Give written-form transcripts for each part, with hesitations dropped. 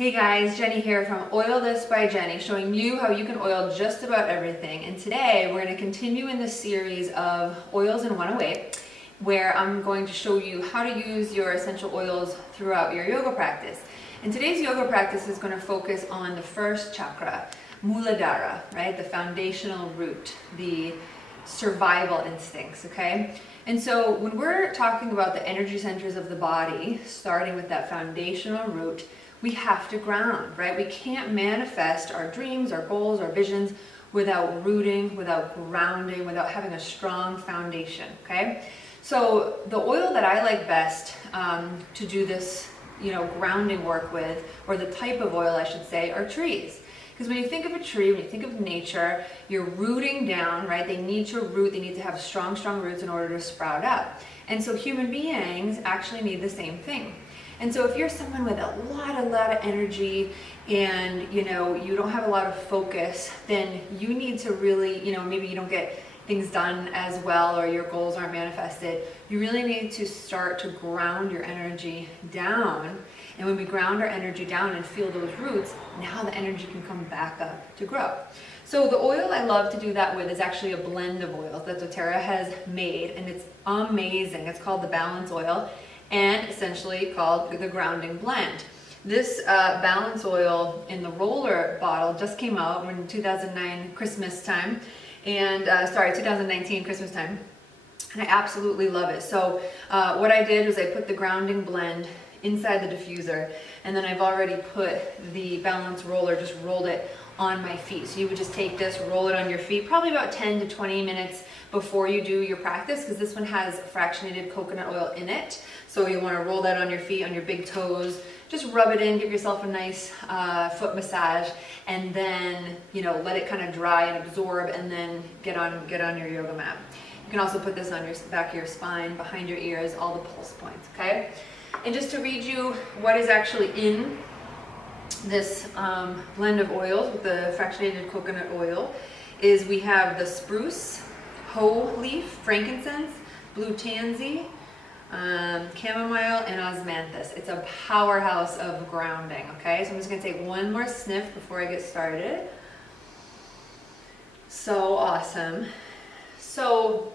Hey guys, Jenny here from Oil This by Jenny, showing you how you can oil just about everything. And today we're going to continue in this series of oils in 108, where I'm going to show you how to use your essential oils throughout your yoga practice. And today's yoga practice is going to focus on the first chakra, Muladhara, right? The foundational root, the survival instincts, okay? And so when we're talking about the energy centers of the body, starting with that foundational root, we have to ground, right? We can't manifest our dreams, our goals, our visions without rooting, without grounding, without having a strong foundation, okay? So the oil that I like best to do this, grounding work with, or the type of oil I should say, are trees. Because when you think of a tree, when you think of nature, you're rooting down, right? They need to root, they need to have strong roots in order to sprout up. And so human beings actually need the same thing. And so if you're someone with a lot of energy and you don't have a lot of focus, then you need to really, maybe you don't get things done as well or your goals aren't manifested. You really need to start to ground your energy down. And when we ground our energy down and feel those roots, now the energy can come back up to grow. So the oil I love to do that with is actually a blend of oils that doTERRA has made, and it's amazing. It's called the Balance Oil, and essentially called the Grounding Blend. This balance oil in the roller bottle just came out in 2009 Christmas time, and 2019 Christmas time, and I absolutely love it. So what I did was I put the grounding blend inside the diffuser, and then I've already put the balance roller, just rolled it on my feet. So you would just take this, roll it on your feet, probably about 10 to 20 minutes before you do your practice, because this one has fractionated coconut oil in it. So you want to roll that on your feet, on your big toes, just rub it in, give yourself a nice foot massage, and then let it kind of dry and absorb, and then get on your yoga mat. You can also put this on your back of your spine, behind your ears, all the pulse points, okay? And just to read you what is actually in this blend of oils with the fractionated coconut oil is we have the spruce, hoe leaf, frankincense, blue tansy, chamomile, and osmanthus. It's a powerhouse of grounding, okay? So I'm just gonna take one more sniff before I get started. So awesome. So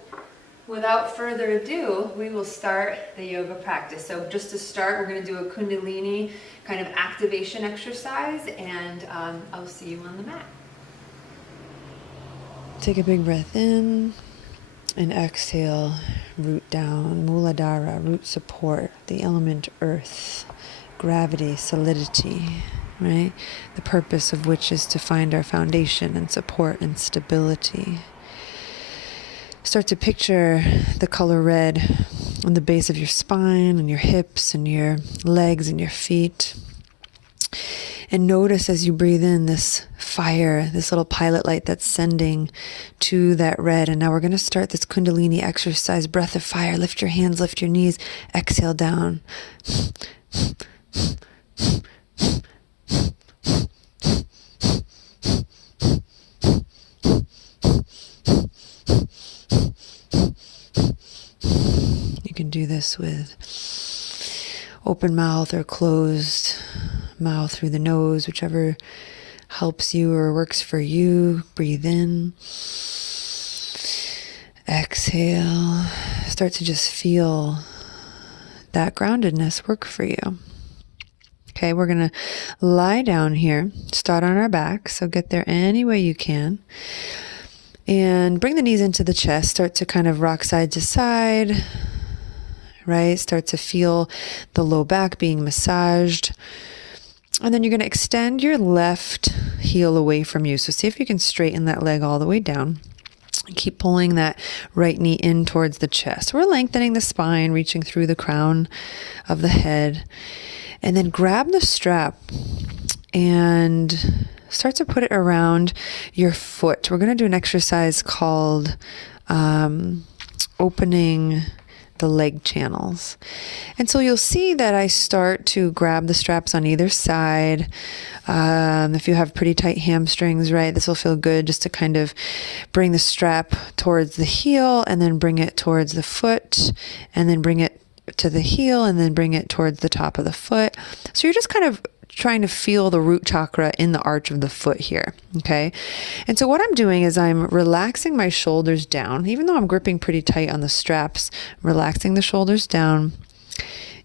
without further ado, we will start the yoga practice. So just to start, we're gonna do a Kundalini kind of activation exercise, and I'll see you on the mat. Take a big breath in and exhale, root down, Muladhara, root support, the element earth, gravity, solidity, right? The purpose of which is to find our foundation and support and stability. Start to picture the color red on the base of your spine and your hips and your legs and your feet. And notice as you breathe in this fire, this little pilot light that's sending to that red. And now we're going to start this Kundalini exercise, breath of fire. Lift your hands, lift your knees, exhale down. You can do this with open mouth or closed mouth through the nose, whichever helps you or works for you. Breathe in. Exhale. Start to just feel that groundedness work for you. Okay, we're going to lie down here, start on our back, so get there any way you can. And bring the knees into the chest, start to kind of rock side to side, right? Start to feel the low back being massaged. And then you're going to extend your left heel away from you. So see if you can straighten that leg all the way down. Keep pulling that right knee in towards the chest. We're lengthening the spine, reaching through the crown of the head. And then grab the strap and start to put it around your foot. We're going to do an exercise called opening the leg channels. And so you'll see that I start to grab the straps on either side. If you have pretty tight hamstrings, right, this will feel good just to kind of bring the strap towards the heel and then bring it towards the foot and then bring it to the heel and then bring it towards the top of the foot. So you're just kind of trying to feel the root chakra in the arch of the foot here. Okay. And so what I'm doing is I'm relaxing my shoulders down, even though I'm gripping pretty tight on the straps, relaxing the shoulders down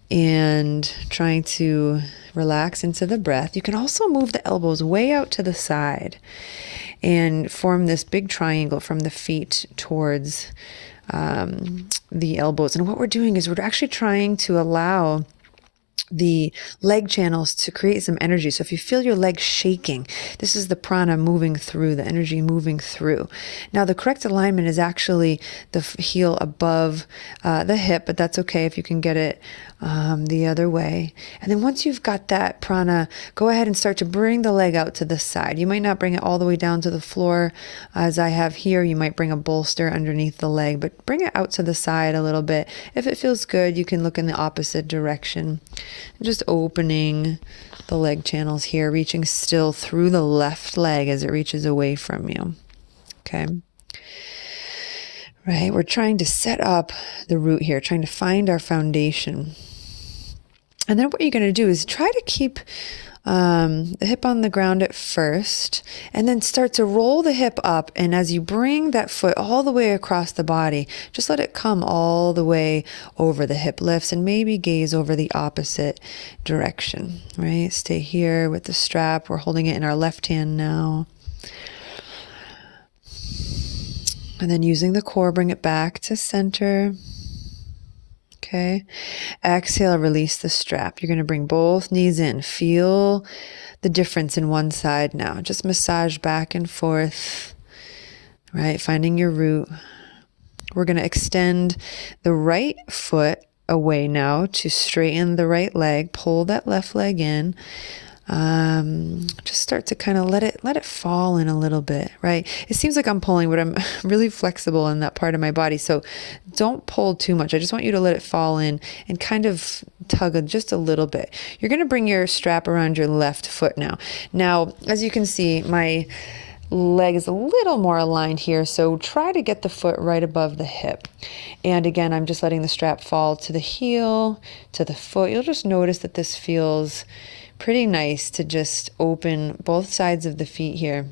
and trying to relax into the breath. You can also move the elbows way out to the side and form this big triangle from the feet towards the elbows. And what we're doing is we're actually trying to allow the leg channels to create some energy. So if you feel your legs shaking, this is the prana moving through, the energy moving through. Now the correct alignment is actually the heel above the hip, but that's okay if you can get it the other way. And then once you've got that prana, go ahead and start to bring the leg out to the side. You might not bring it all the way down to the floor as I have here. You might bring a bolster underneath the leg, but bring it out to the side a little bit. If it feels good, you can look in the opposite direction. Just opening the leg channels here, reaching still through the left leg as it reaches away from you. Okay. Right. We're trying to set up the root here, trying to find our foundation. And then what you're going to do is try to keep the hip on the ground at first, and then start to roll the hip up. And as you bring that foot all the way across the body, just let it come all the way over the hip lifts, and maybe gaze over the opposite direction, right? Stay here with the strap. We're holding it in our left hand now. And then using the core, bring it back to center. Okay. Exhale, release the strap. You're going to bring both knees in. Feel the difference in one side now. Just massage back and forth, right? Finding your root. We're going to extend the right foot away now to straighten the right leg. Pull that left leg in. Just start to kind of let it fall in a little bit, right? It seems like I'm pulling, but I'm really flexible in that part of my body. So don't pull too much. I just want you to let it fall in and kind of tug just a little bit. You're going to bring your strap around your left foot now. Now, as you can see, my leg is a little more aligned here. So try to get the foot right above the hip. And again, I'm just letting the strap fall to the heel, to the foot. You'll just notice that this feels pretty nice to just open both sides of the feet here.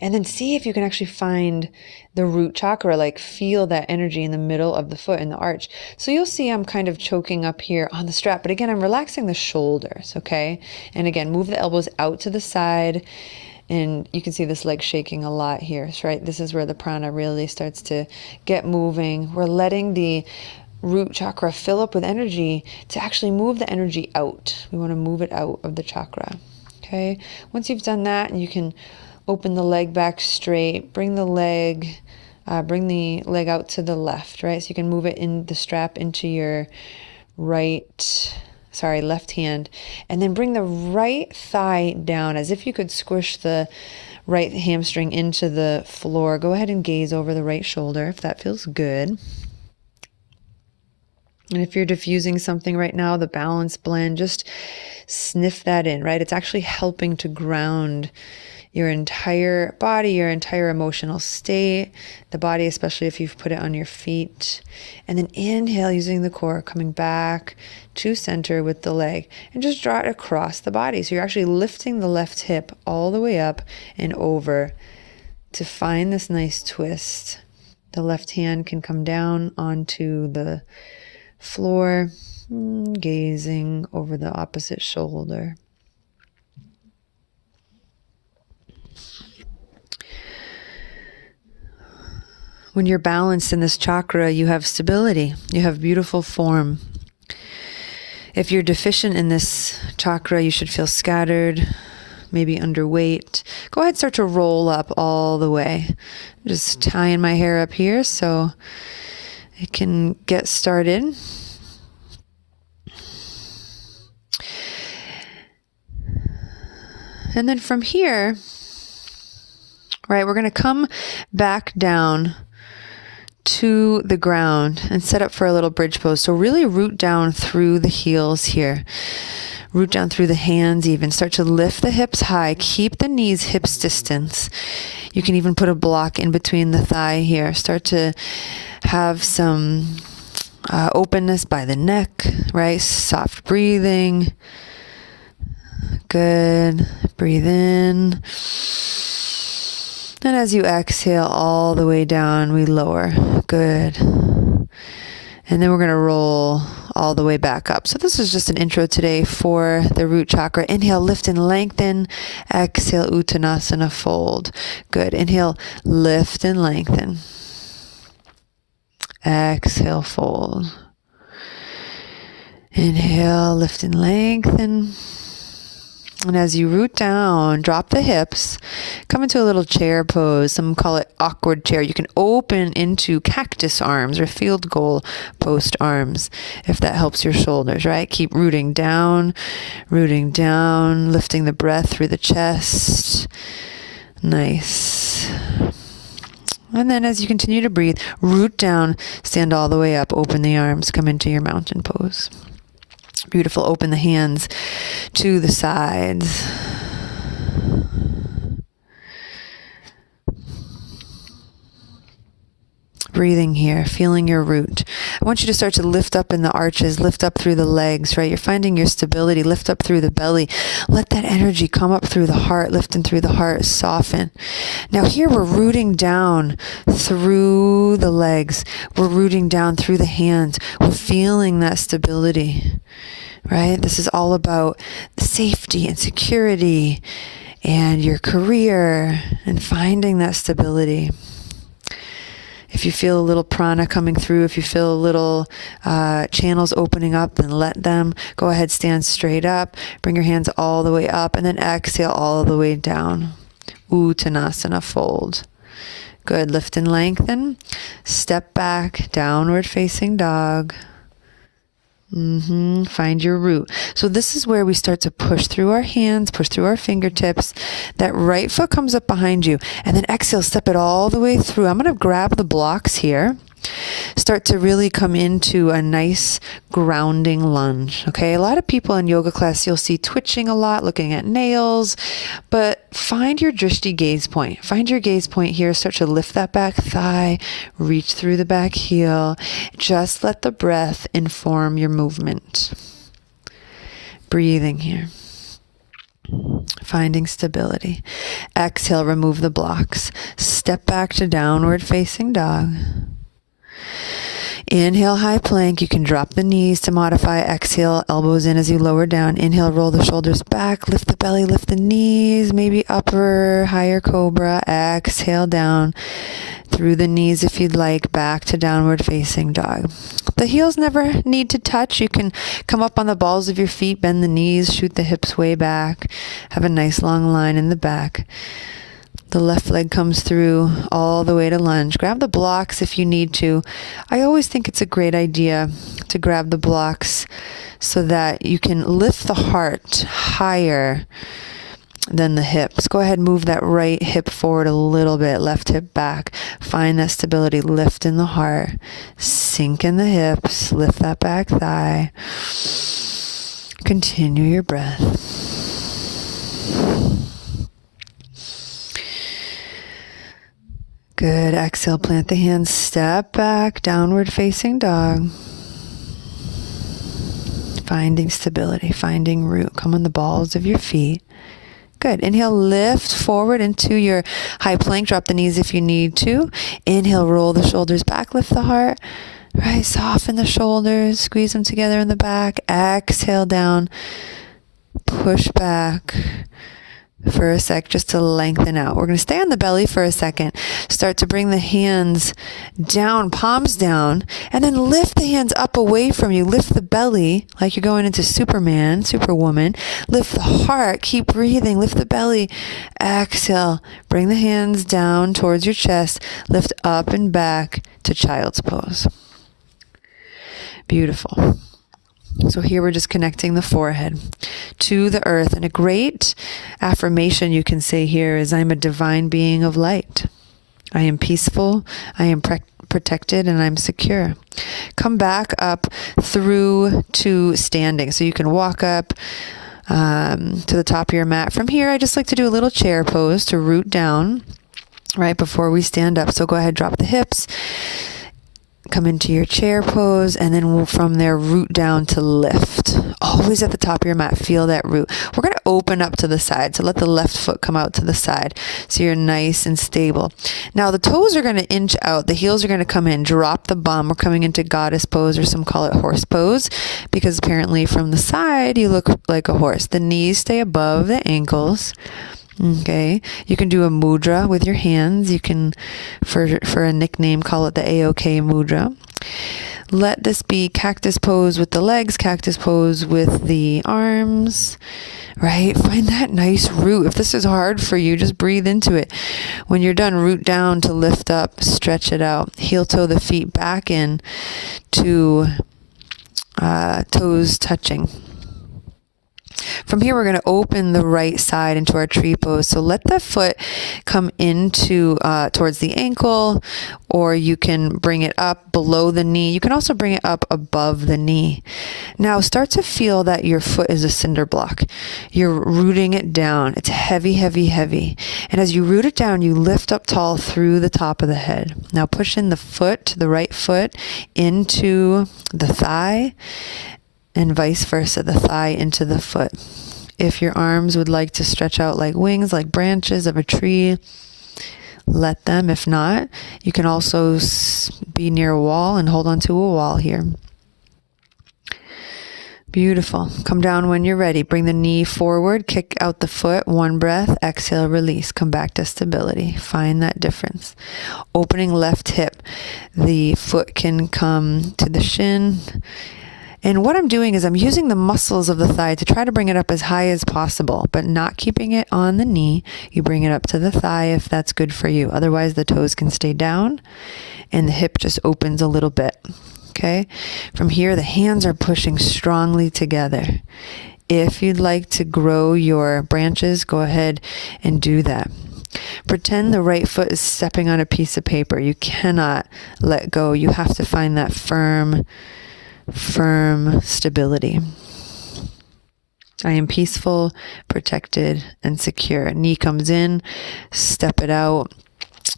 And then see if you can actually find the root chakra, like feel that energy in the middle of the foot in the arch. So you'll see I'm kind of choking up here on the strap, but again, I'm relaxing the shoulders, okay? And again, move the elbows out to the side, and you can see this leg shaking a lot here, right? This is where the prana really starts to get moving. We're letting the root chakra fill up with energy to actually move the energy out. We want to move it out of the chakra. Okay. Once you've done that, you can open the leg back straight, bring the leg out to the left, right? So you can move it in the strap into your left hand, and then bring the right thigh down as if you could squish the right hamstring into the floor. Go ahead and gaze over the right shoulder if that feels good. And if you're diffusing something right now, the balance blend, just sniff that in, right? It's actually helping to ground your entire body, your entire emotional state, the body, especially if you've put it on your feet. And then inhale using the core, coming back to center with the leg, and just draw it across the body. So you're actually lifting the left hip all the way up and over to find this nice twist. The left hand can come down onto the floor, gazing over the opposite shoulder. When you're balanced in this chakra, you have stability, you have beautiful form. If you're deficient in this chakra, you should feel scattered, maybe underweight. Go ahead and start to roll up all the way. I'm just tying my hair up here so it can get started. And then from here, right, we're going to come back down to the ground and set up for a little bridge pose. So really root down through the heels here. Root down through the hands even. Start to lift the hips high. Keep the knees hips distance. You can even put a block in between the thigh here. Start to have some openness by the neck, right? Soft breathing. Good. Breathe in. And as you exhale all the way down, we lower. Good. And then we're going to roll all the way back up. So this is just an intro today for the root chakra. Inhale, lift and lengthen. Exhale, Uttanasana, fold. Good. Inhale, lift and lengthen. Exhale, fold. Inhale, lift and lengthen. And as you root down, drop the hips, come into a little chair pose. Some call it awkward chair. You can open into cactus arms or field goal post arms if that helps your shoulders, right? Keep rooting down, lifting the breath through the chest. Nice. And then as you continue to breathe, root down, stand all the way up, open the arms, come into your mountain pose. Beautiful. Open the hands to the sides. Breathing here, feeling your root. I want you to start to lift up in the arches, lift up through the legs, right? You're finding your stability, lift up through the belly. Let that energy come up through the heart, lift in through the heart, soften. Now here we're rooting down through the legs. We're rooting down through the hands. We're feeling that stability, right? This is all about safety and security and your career and finding that stability. If you feel a little prana coming through, if you feel a little channels opening up, then let them. Go ahead, stand straight up. Bring your hands all the way up and then exhale all the way down. Uttanasana, fold. Good. Lift and lengthen. Step back, downward facing dog. Find your root. So this is where we start to push through our hands, push through our fingertips. That right foot comes up behind you. And then exhale, step it all the way through. I'm going to grab the blocks here. Start to really come into a nice grounding lunge. Okay, a lot of people in yoga class, you'll see twitching a lot, looking at nails, but find your drishti gaze point. Find your gaze point here. Start to lift that back thigh, reach through the back heel. Just let the breath inform your movement. Breathing here. Finding stability. Exhale, remove the blocks. Step back to downward facing dog. Inhale, high plank. You can drop the knees to modify. Exhale, elbows in as you lower down. Inhale, roll the shoulders back. Lift the belly, lift the knees. Maybe upper, higher cobra. Exhale down through the knees if you'd like. Back to downward facing dog. The heels never need to touch. You can come up on the balls of your feet, bend the knees, shoot the hips way back. Have a nice long line in the back. The left leg comes through all the way to lunge. Grab the blocks if you need to. I always think it's a great idea to grab the blocks so that you can lift the heart higher than the hips. Go ahead and move that right hip forward a little bit, left hip back. Find that stability. Lift in the heart. Sink in the hips. Lift that back thigh. Continue your breath. Good. Exhale, plant the hands, step back, downward facing dog. Finding stability, finding root. Come on the balls of your feet. Good. Inhale, lift forward into your high plank. Drop the knees if you need to. Inhale, roll the shoulders back, lift the heart. Right, soften the shoulders, squeeze them together in the back. Exhale down, push back for a sec just to lengthen out. We're going to stay on the belly for a second. Start to bring the hands down, palms down, and then lift the hands up away from you. Lift the belly like you're going into Superman, Superwoman. Lift the heart. Keep breathing. Lift the belly. Exhale. Bring the hands down towards your chest. Lift up and back to child's pose. Beautiful. So here we're just connecting the forehead to the earth. And a great affirmation you can say here is, I'm a divine being of light. I am peaceful. I am protected, and I'm secure. Come back up through to standing. So you can walk up to the top of your mat. From here, I just like to do a little chair pose to root down right before we stand up. So go ahead, drop the hips. come into your chair pose, and then we'll from there root down to lift. Always at the top of your mat, feel that root. We're going to open up to the side, so let the left foot come out to the side so you're nice and stable. Now the toes are going to inch out, the heels are going to come in, drop the bum. We're coming into goddess pose, or some call it horse pose, because apparently from the side you look like a horse. The knees stay above the ankles. Okay, you can do a mudra with your hands. You can, for a nickname, call it the A-OK mudra. Let this be cactus pose with the legs, cactus pose with the arms, right? Find that nice root. If this is hard for you, just breathe into it. When you're done, root down to lift up, stretch it out. Heel toe the feet back in to toes touching. From here, we're going to open the right side into our tree pose. So let the foot come into towards the ankle, or you can bring it up below the knee. You can also bring it up above the knee. Now start to feel that your foot is a cinder block. You're rooting it down. It's heavy, heavy, heavy. And as you root it down, you lift up tall through the top of the head. Now push in the foot, the right foot, into the thigh, and vice versa, the thigh into the foot. If your arms would like to stretch out like wings, like branches of a tree, let them. If not, you can also be near a wall and hold onto a wall here. Beautiful. Come down when you're ready. Bring the knee forward, kick out the foot, one breath, exhale, release. Come back to stability. Find that difference. Opening left hip. The foot can come to the shin. And what I'm doing is I'm using the muscles of the thigh to try to bring it up as high as possible, but not keeping it on the knee. You bring it up to the thigh if that's good for you. Otherwise, the toes can stay down and the hip just opens a little bit. Okay? From here, the hands are pushing strongly together. If you'd like to grow your branches, go ahead and do that. Pretend the right foot is stepping on a piece of paper. You cannot let go. You have to find that firm stability. I am peaceful, protected, and secure. Knee comes in, step it out,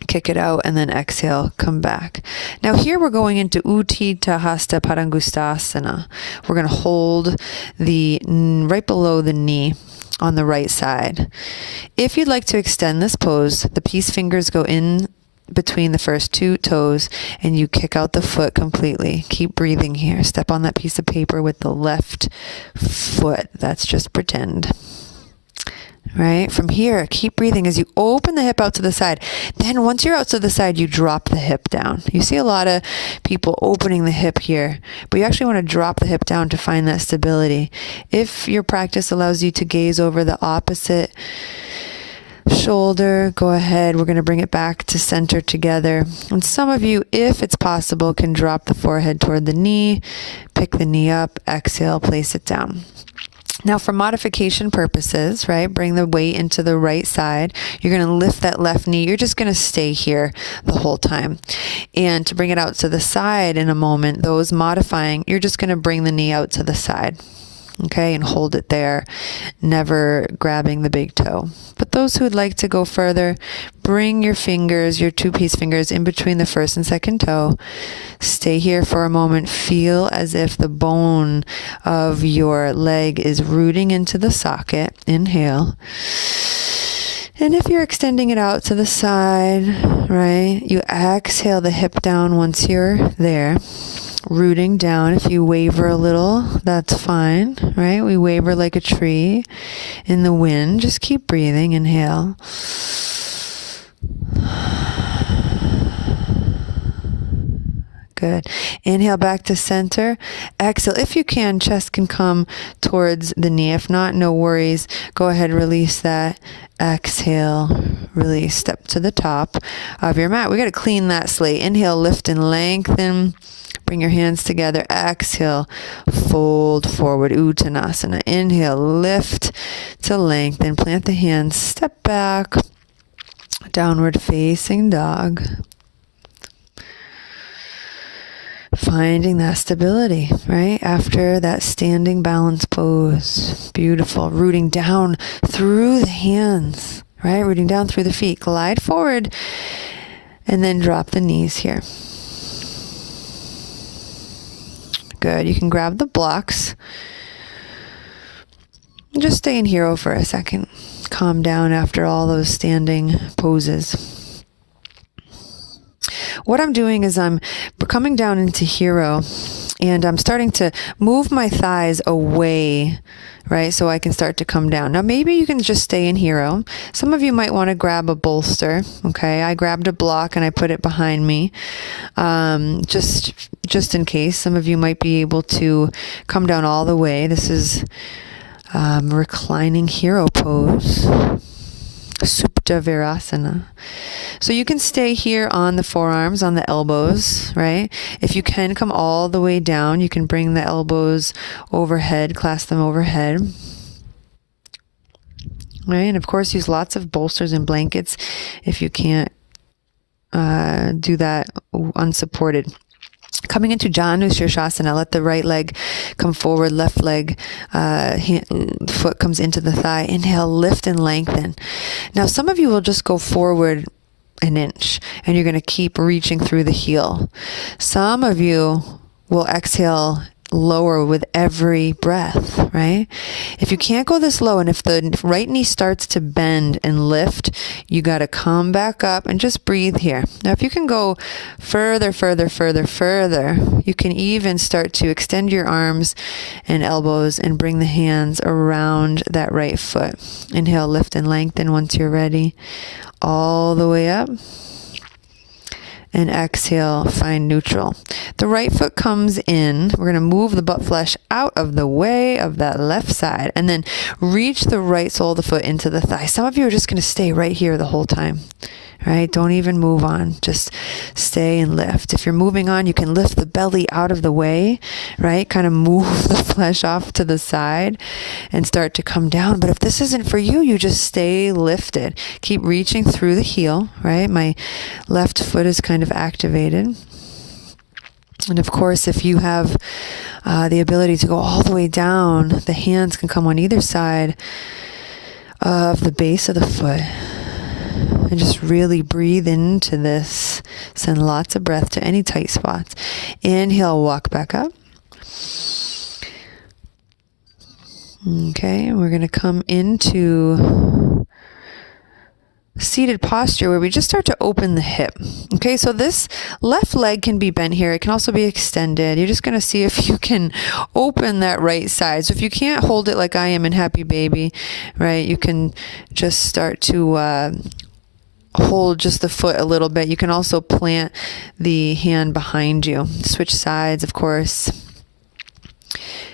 kick it out, and then exhale, come back. Now here we're going into Utthita Hasta Padangusthasana. We're going to hold the right below the knee on the right side. If you'd like to extend this pose, the peace fingers go in between the first two toes and you kick out the foot completely. Keep breathing here. Step on that piece of paper with the left foot. That's just pretend. Right? From here, keep breathing as you open the hip out to the side. Then once you're out to the side, you drop the hip down. You see a lot of people opening the hip here, but you actually want to drop the hip down to find that stability. If your practice allows you to gaze over the opposite shoulder, go ahead. We're going to bring it back to center together. And some of you, if it's possible, can drop the forehead toward the knee, pick the knee up, exhale, place it down. Now for modification purposes, right, bring the weight into the right side. You're going to lift that left knee. You're just going to stay here the whole time. And to bring it out to the side in a moment, those modifying, you're just going to bring the knee out to the side. Okay, and hold it there, never grabbing the big toe. But those who would like to go further, bring your fingers, your two-piece fingers, in between the first and second toe. Stay here for a moment. Feel as if the bone of your leg is rooting into the socket. Inhale. And if you're extending it out to the side, right, you exhale the hip down once you're there. Rooting down. If you waver a little, that's fine, right? We waver like a tree in the wind. Just keep breathing. Inhale. Good. Inhale back to center. Exhale. If you can, chest can come towards the knee. If not, no worries. Go ahead, release that. Exhale, release. Step to the top of your mat. We got to clean that slate. Inhale, lift and lengthen. Bring your hands together. Exhale, fold forward. Uttanasana. Inhale, lift to lengthen. Plant the hands. Step back. Downward facing dog. Finding that stability, right? After that standing balance pose. Beautiful. Rooting down through the hands, right? Rooting down through the feet. Glide forward and then drop the knees here. Good. You can grab the blocks. Just stay in hero for a second. Calm down after all those standing poses. What I'm doing is I'm coming down into hero, and I'm starting to move my thighs away, right? So I can start to come down. Now, maybe you can just stay in hero. Some of you might want to grab a bolster. Okay. I grabbed a block and I put it behind me. Just in case. Some of you might be able to come down all the way. This is reclining hero pose. Supta Virasana. So you can stay here on the forearms, on the elbows, right? If you can come all the way down, you can bring the elbows overhead, clasp them overhead. Right? And of course, use lots of bolsters and blankets if you can't do that unsupported. Coming into Janu Shirshasana, let the right leg come forward, left leg, foot comes into the thigh. Inhale, lift and lengthen. Now, some of you will just go forward an inch and you're going to keep reaching through the heel. Some of you will exhale lower with every breath, right? If you can't go this low, and if the right knee starts to bend and lift, you got to come back up and just breathe here. Now, if you can go further, you can even start to extend your arms and elbows and bring the hands around that right foot. Inhale, lift and lengthen once you're ready. All the way up. And exhale, find neutral. The right foot comes in. We're going to move the butt flesh out of the way of that left side and then reach the right sole of the foot into the thigh. Some of you are just going to stay right here the whole time, right? Don't even move on. Just stay and lift. If you're moving on, you can lift the belly out of the way, right? Kind of move the flesh off to the side and start to come down. But if this isn't for you, you just stay lifted. Keep reaching through the heel, right? My left foot is kind of activated. And of course, if you have the ability to go all the way down, the hands can come on either side of the base of the foot. And just really breathe into this. Send lots of breath to any tight spots. Inhale, walk back up. Okay, we're going to come into seated posture where we just start to open the hip. Okay, so this left leg can be bent here. It can also be extended. You're just going to see if you can open that right side. So if you can't hold it like I am in Happy Baby, right, you can just start to hold just the foot a little bit. You can also plant the hand behind you. Switch sides, of course,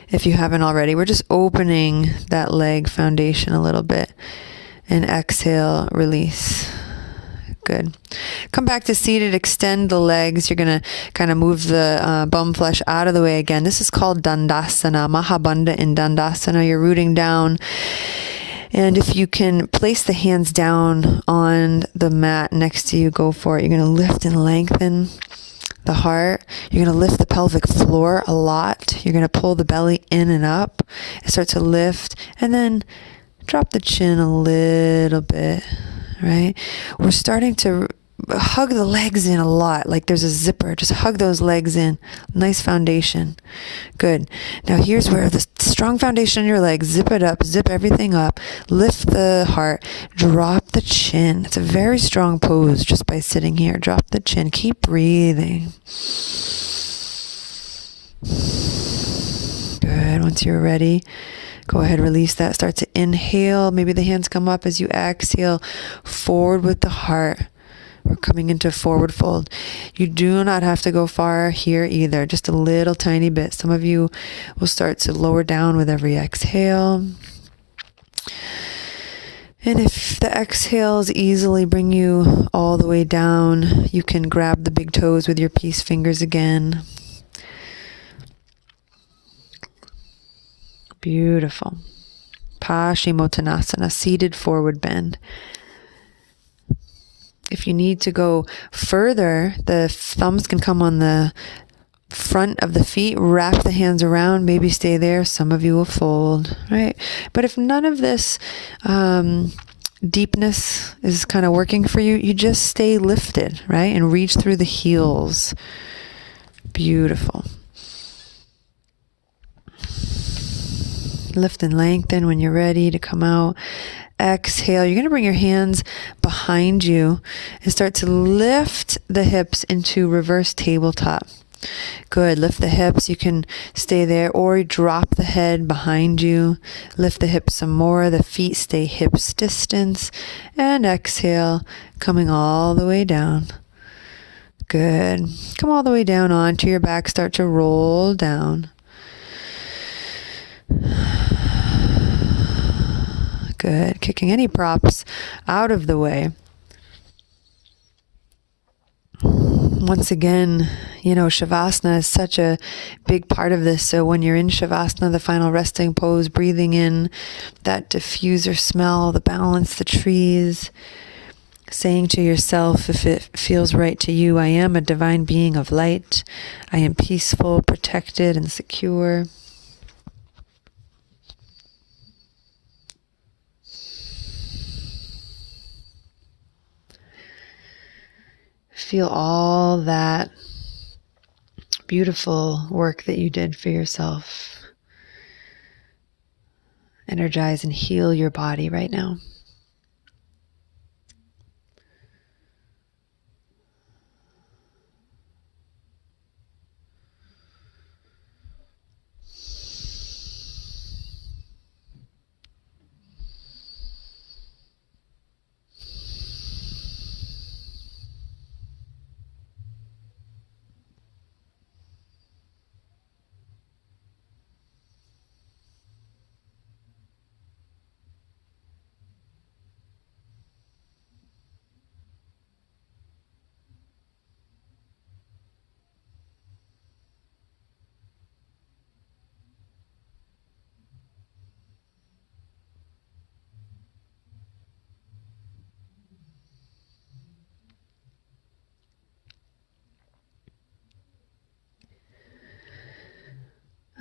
if you haven't already. We're just opening that leg foundation a little bit. And exhale, release. Good. Come back to seated, extend the legs. You're going to kind of move the bum flesh out of the way again. This is called Dandasana, Mahabandha in Dandasana. You're rooting down. And if you can place the hands down on the mat next to you, go for it. You're going to lift and lengthen the heart. You're going to lift the pelvic floor a lot. You're going to pull the belly in and up and start to lift. And then drop the chin a little bit, right? We're starting to hug the legs in a lot, like there's a zipper. Just hug those legs in. Nice foundation. Good. Now here's where the strong foundation in your legs, zip it up, zip everything up, lift the heart, drop the chin. It's a very strong pose just by sitting here. Drop the chin. Keep breathing. Good. Once you're ready, go ahead, release that. Start to inhale. Maybe the hands come up as you exhale. Forward with the heart. We're coming into forward fold. You do not have to go far here either. Just a little tiny bit. Some of you will start to lower down with every exhale. And if the exhales easily bring you all the way down, you can grab the big toes with your peace fingers again. Beautiful. Paschimottanasana, seated forward bend. If you need to go further, the thumbs can come on the front of the feet, wrap the hands around, maybe stay there. Some of you will fold, right? But if none of this deepness is kind of working for you, you just stay lifted, right? And reach through the heels. Beautiful. Lift and lengthen when you're ready to come out. Exhale. You're going to bring your hands behind you and start to lift the hips into reverse tabletop. Good. Lift the hips. You can stay there or drop the head behind you. Lift the hips some more. The feet stay hips distance. And exhale, coming all the way down. Good. Come all the way down onto your back. Start to roll down. Good. Kicking any props out of the way. Once again, Shavasana is such a big part of this. So when you're in Shavasana, the final resting pose, breathing in that diffuser smell, the balance, the trees, saying to yourself, if it feels right to you, I am a divine being of light. I am peaceful, protected, and secure. Feel all that beautiful work that you did for yourself. Energize and heal your body right now.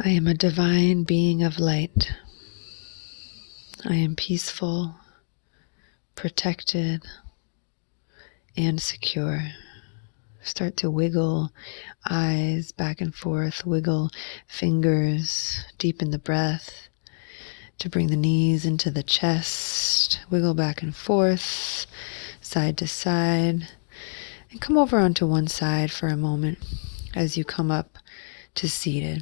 I am a divine being of light. I am peaceful, protected, and secure. Start to wiggle eyes back and forth, wiggle fingers, deepen the breath to bring the knees into the chest, wiggle back and forth, side to side, and come over onto one side for a moment as you come up to seated.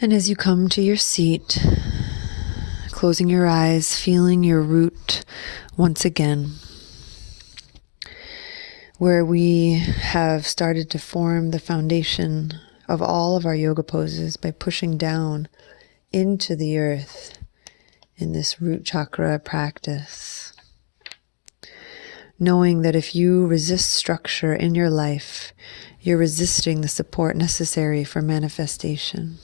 And as you come to your seat, closing your eyes, feeling your root once again, where we have started to form the foundation of all of our yoga poses by pushing down into the earth in this root chakra practice. Knowing that if you resist structure in your life, you're resisting the support necessary for manifestation.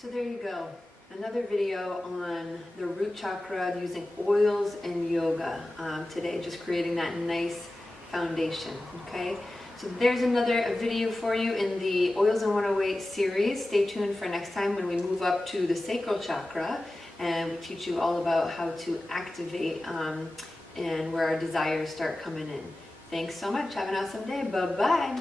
So there you go. Another video on the root chakra using oils and yoga today, just creating that nice foundation, okay? So there's another video for you in the Oils and 108 series. Stay tuned for next time when we move up to the sacral chakra and we teach you all about how to activate and where our desires start coming in. Thanks so much. Have an awesome day. Bye-bye.